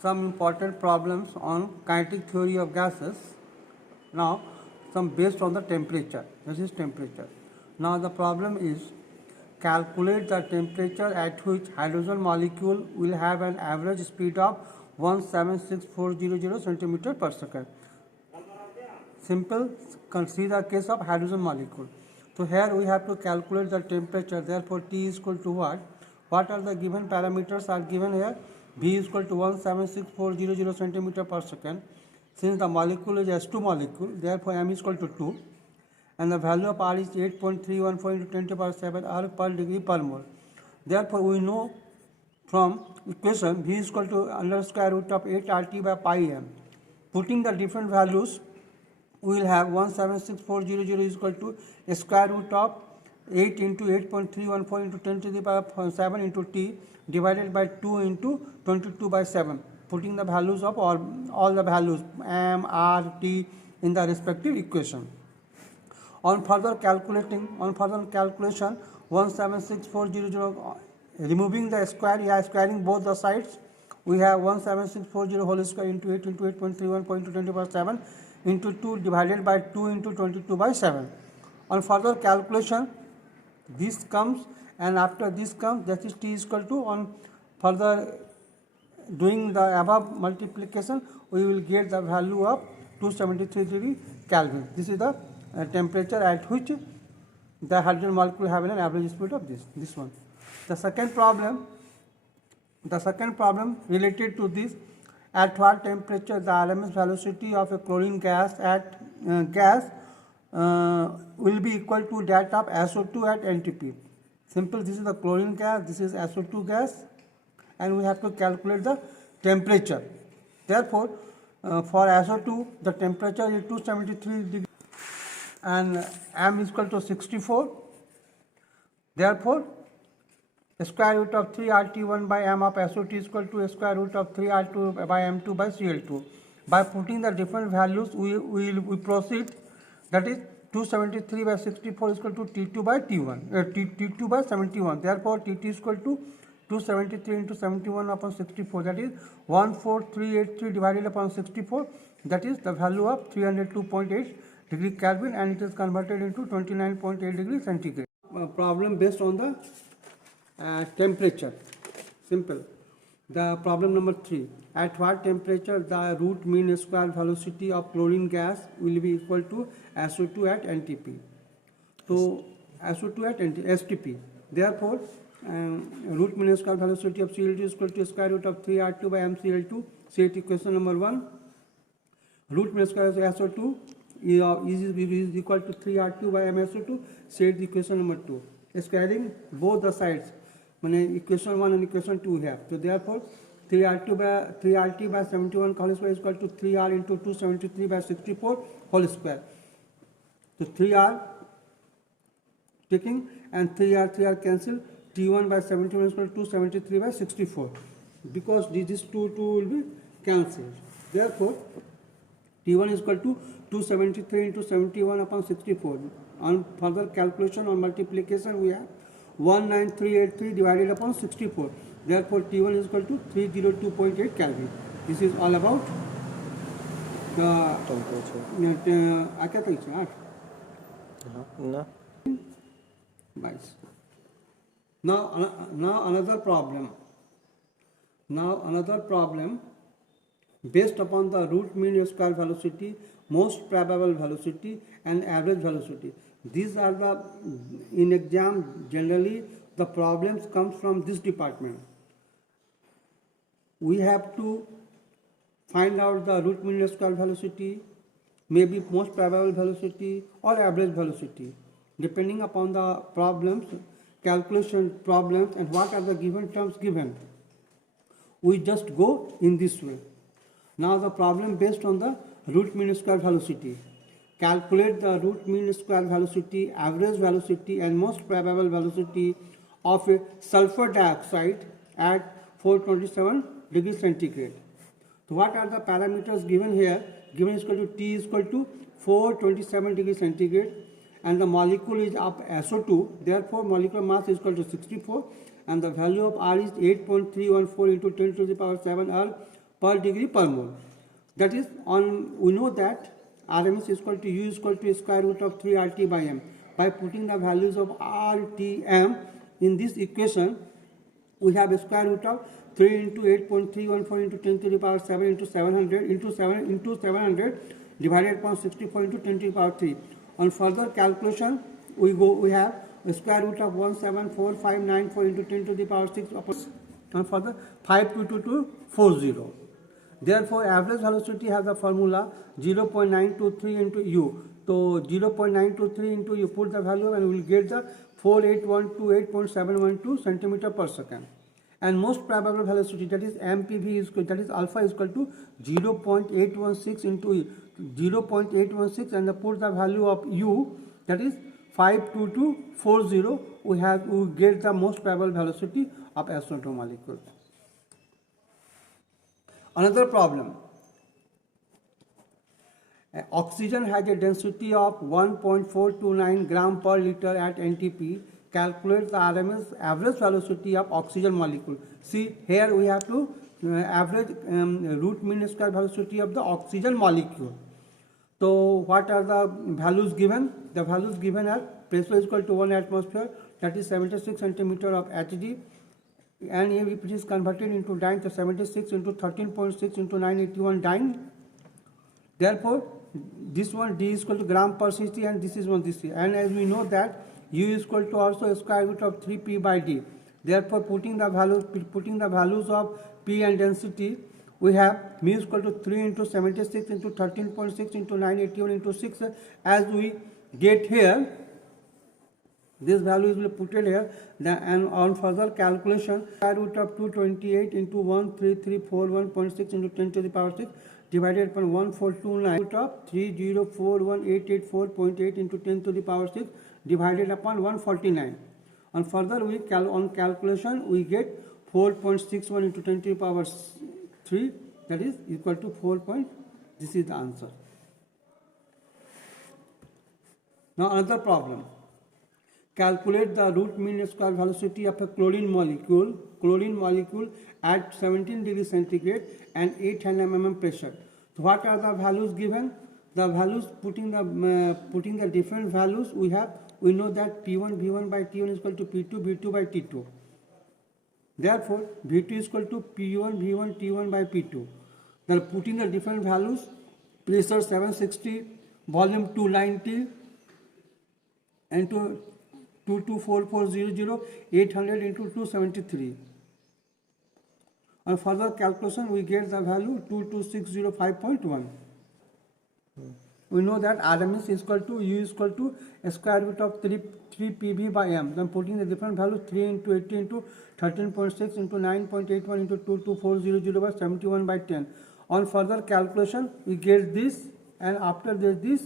Some important problems on kinetic theory of gases. Now, some based on the temperature. This is temperature. Now, the problem is calculate the temperature at which hydrogen molecule will have an average speed of 176,400 centimeter per second. Simple. Consider the case of hydrogen molecule. So here we have to calculate the temperature. Therefore, T is equal to what? What are the given parameters are given here? V is equal to 176,400 centimeter per second. Since the molecule is S2 molecule, therefore M is equal to 2. And the value of R is 8.314 into 10 to the power 7 R per degree per mole. Therefore, we know from equation V is equal to under square root of 8 RT by pi M. Putting the different values, we will have 176,400 is equal to a square root of 8 into 8.314 into 10 to the power 7 into T divided by 2 into 22 by 7. Putting the values of all the values M, R, T in the respective equation. On further calculation, 176,400, removing the square, squaring both the sides, we have 176,400 whole square into 8 into 8.31 into 20 by 7 into 2 divided by 2 into 22 by 7. On further calculation, this comes, and after this comes, that is T is equal to, on further doing the above multiplication, we will get the value of 273 degree Kelvin. This is the temperature at which the hydrogen molecule have an average speed of this one. The second problem related to this, at what temperature the RMS velocity of a chlorine gas will be equal to that of SO2 at NTP. Simple, this is the chlorine gas, this is SO2 gas, and we have to calculate the temperature. Therefore, for SO2, the temperature is 273 degrees and M is equal to 64. Therefore, square root of 3RT1 by M of SO2 is equal to square root of 3R2 by M2 by Cl2. By putting the different values, we proceed. That is 273 by 64 is equal to T2 by T1, T2 by 71. Therefore, Tt is equal to 273 into 71 upon 64. That is 14383 divided upon 64. That is the value of 302.8 degree Kelvin, and it is converted into 29.8 degree centigrade. Problem based on the temperature. Simple. The problem number 3. At what temperature the root mean square velocity of chlorine gas will be equal to SO2 at NTP? So SO2 at STP. Therefore, root mean square velocity of Cl2 is equal to square root of 3R2 by MCl2. Set equation number 1. Root mean square of SO2 is equal to 3R2 by MSO2. Set equation number 2. Squaring both the sides, equation 1 and equation 2 we have. So therefore, 3RT by 71 whole square is equal to 3R into 273 by 64 whole square. So 3R taking and 3R cancel. T1 by 71 is equal to 273 by 64. Because these two will be cancelled. Therefore, T1 is equal to 273 into 71 upon 64. On further calculation or multiplication, we have 19383 divided upon 64. Therefore, T1 is equal to 302.8 Kelvin. This is all about the temperature. Now another problem based upon the root mean square velocity, most probable velocity, and average velocity. These are the, in exam, generally the problems comes from this department. We have to find out the root mean square velocity, maybe most probable velocity or average velocity, depending upon the problems, calculation problems, and what are the given terms given. We just go in this way. Now the problem based on the root mean square velocity. Calculate the root mean square velocity, average velocity, and most probable velocity of a sulfur dioxide at 427 degrees centigrade. So what are the parameters given here? Given is equal to T is equal to 427 degrees centigrade, and the molecule is of SO2. Therefore, molecular mass is equal to 64, and the value of R is 8.314 into 10 to the power 7 R per degree per mole. That is, we know that RMS is equal to U is equal to square root of 3 RT by M. By putting the values of R, T, M in this equation, we have a square root of 3 into 8.314 into 10 to the power 7 into 700 into 700 divided upon 64 into 10 to the power 3. On further calculation, we have a square root of 174594 into 10 to the power 6 and further 52240. Therefore, average velocity has the formula 0.923 into U. So 0.923 into you put the value and we will get the 48128.712 centimeter per second. And most probable velocity, that is MPV is that is alpha is equal to 0.816 into 0.816 and put the value of U, that is 52240. We get the most probable velocity of SO2 molecule. Another problem. Oxygen has a density of 1.429 gram per liter at NTP. Calculate the RMS average velocity of oxygen molecule. See, here we have to average root mean square velocity of the oxygen molecule. So what are the values given? The values given are pressure is equal to 1 atmosphere, that is 76 centimeter of Hg, and if it is converted into dyne, the 76 into 13.6 into 981 dyne. Therefore, this one D is equal to gram per cc and this is one this. And as we know that U is equal to also square root of 3P by D. Therefore, putting the values of P and density, we have mu is equal to 3 into 76 into 13.6 into 981 into 6. As we get here, this value is put here, and on further calculation, square root of 228 into 13341.6 into 10 to the power 6 divided upon 1429 root of 3041884.8 into 10 to the power 6 divided upon 149. On further on calculation, we get 4.61 into 10 to the power 3, that is equal to 4. This is the answer. Now another problem. Calculate the root mean square velocity of a chlorine molecule at 17 degrees centigrade and 800 mm pressure. So what are the values given? The values, putting the different values, we know that P1 V1 by T1 is equal to P2 V2 by T2. Therefore, V2 is equal to P1 V1 T1 by P2. Then putting the different values, pressure 760, volume 290, and to 224400, 800 into 273. On further calculation, we get the value 22605.1. We know that RMS is equal to U is equal to square root of 3 PV by M. Then putting the different values, 3 into 80 into 13.6 into 9.81 into 22400 by 71 by 10. On further calculation, we get this, and after this,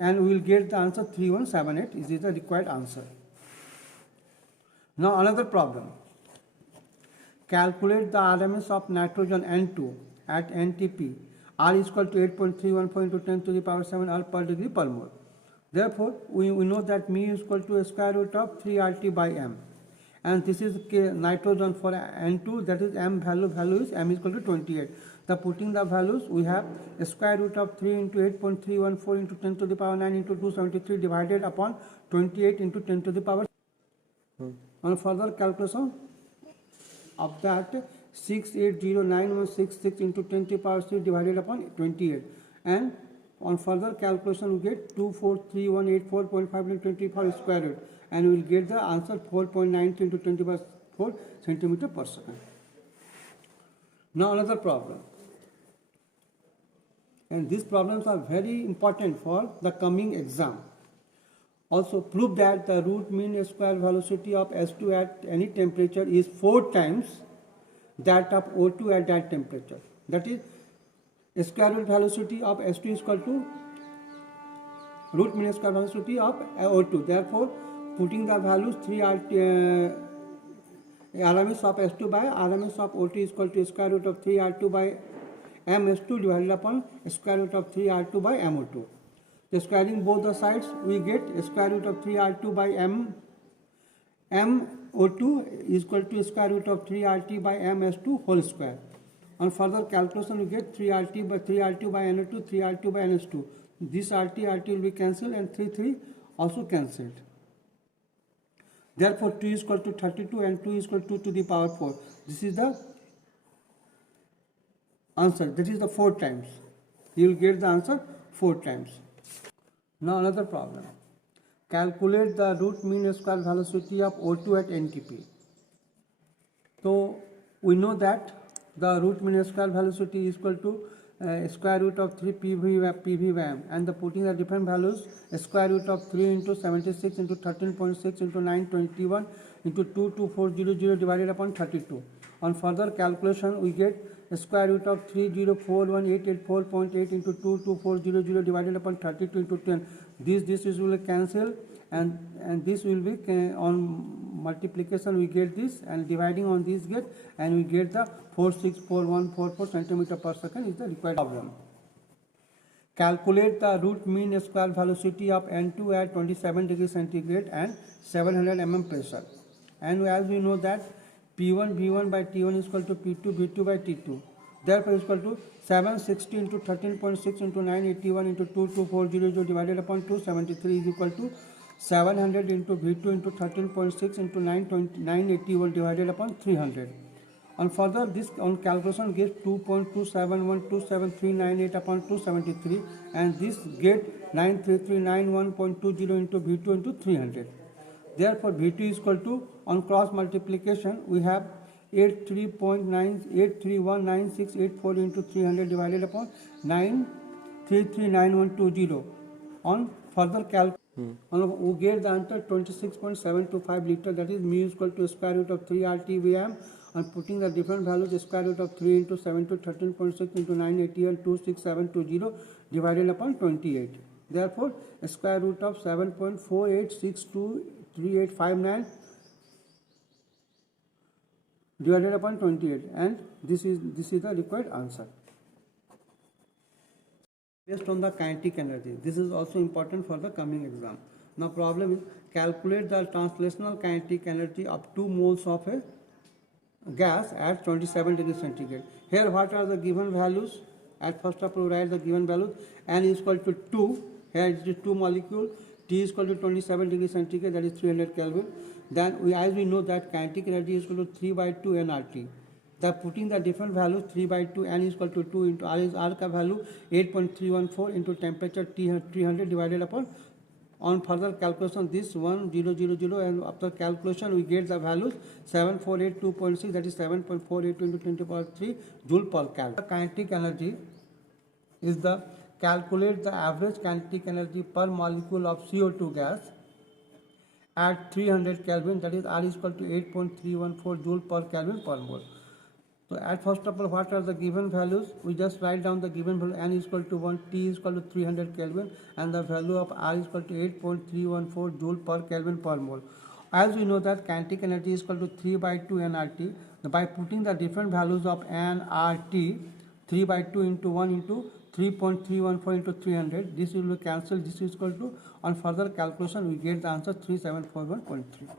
and we will get the answer 3178 is the required answer. Now another problem. Calculate the RMS of nitrogen N2 at NTP. R is equal to 8.314 into 10 to the power 7 R per degree per mole. Therefore, we know that mu is equal to square root of 3 RT by M. And this is nitrogen for N2, that is M value is M is equal to 28. The putting the values, we have a square root of 3 into 8.314 into 10 to the power 9 into 273 divided upon 28 into 10 to the power. On further calculation of that, 6809166 into 10 to the power 6 divided upon 28. And on further calculation, we get 243,184.5 into 24 square root. And we will get the answer 4.93 into 10 to the power 4 centimeter per second. Now another problem. And these problems are very important for the coming exam. Also, prove that the root mean square velocity of S2 at any temperature is 4 times that of O2 at that temperature. That is, square root velocity of S2 is equal to root mean square velocity of O2. Therefore, putting the values 3 RMS of S2 by RMS of O2 is equal to square root of 3 R2 by MS2 divided upon square root of 3 R2 by MO2. So squaring both the sides, we get square root of 3 R2 by M O2 is equal to square root of 3 RT by MS2 whole square. On further calculation, we get 3 RT by NO2, 3 RT by NS2. This RT will be cancelled and 3 also cancelled. Therefore, 2 is equal to 32 and 2 is equal to 2 to the power 4. This is the answer. That is the 4 times. You will get the answer 4 times. Now another problem. Calculate the root mean square velocity of O2 at NTP. So we know that the root mean square velocity is equal to square root of 3 PV by m, and the putting the different values, square root of 3 into 76 into 13.6 into 921 into 22400 divided upon 32. On further calculation, we get square root of 3041884.8 into 22400 divided upon 32 into 10. This will cancel, and this will be on multiplication we get this, and dividing on this get, and we get the 464144 centimeter per second is the required problem. Calculate the root mean square velocity of N2 at 27 degrees centigrade and 700 mm pressure. And as we know that P1 V1 by T1 is equal to P2 V2 by T2. Therefore, is equal to 760 into 13.6 into 981 into 22400 divided upon 273 is equal to 700 into V2 into 13.6 into 981 divided upon 300. On further, this on calculation gives 2.2712738 upon 273, and this get 93391.20 into V2 into 300. Therefore, V2 is equal to, on cross multiplication, we have 83.9831968 into 300 divided upon 9339120. On further calculation, we get the answer 26.725 liter, that is mu is equal to square root of 3 RT/m, and putting the different values, square root of 3 into 7 to 13.6 into 980 and 26720 divided upon 28. Therefore, square root of 7.48623859 divided upon 28, and this is the required answer. Based on the kinetic energy, this is also important for the coming exam. Now problem is calculate the translational kinetic energy of 2 moles of a gas at 27 degrees centigrade. Here what are the given values? At first of all, write the given values. N is equal to 2, here it is 2 molecule. T is equal to 27 degrees centigrade, that is 300 Kelvin. Then as we know that kinetic energy is equal to 3 by 2 nRT. The putting the different values, 3 by 2, N is equal to 2 into R ka value 8.314 into temperature T 300 divided upon, on further calculation this 1000, and after calculation we get the values 7482.6, that is 7.482 into 10 to the power 3 joule per cal. The kinetic energy is the calculate the average kinetic energy per molecule of CO2 gas at 300 Kelvin, that is R is equal to 8.314 joule per Kelvin per mole. So at first of all, what are the given values? We just write down the given value. N is equal to 1, T is equal to 300 Kelvin, and the value of R is equal to 8.314 joule per Kelvin per mole. As we know that kinetic energy is equal to 3 by 2 nRT, by putting the different values of nRT, 3 by 2 into 1 into 3.314 into 300, this will be cancelled, this is equal to, on further calculation we get the answer 3741.3.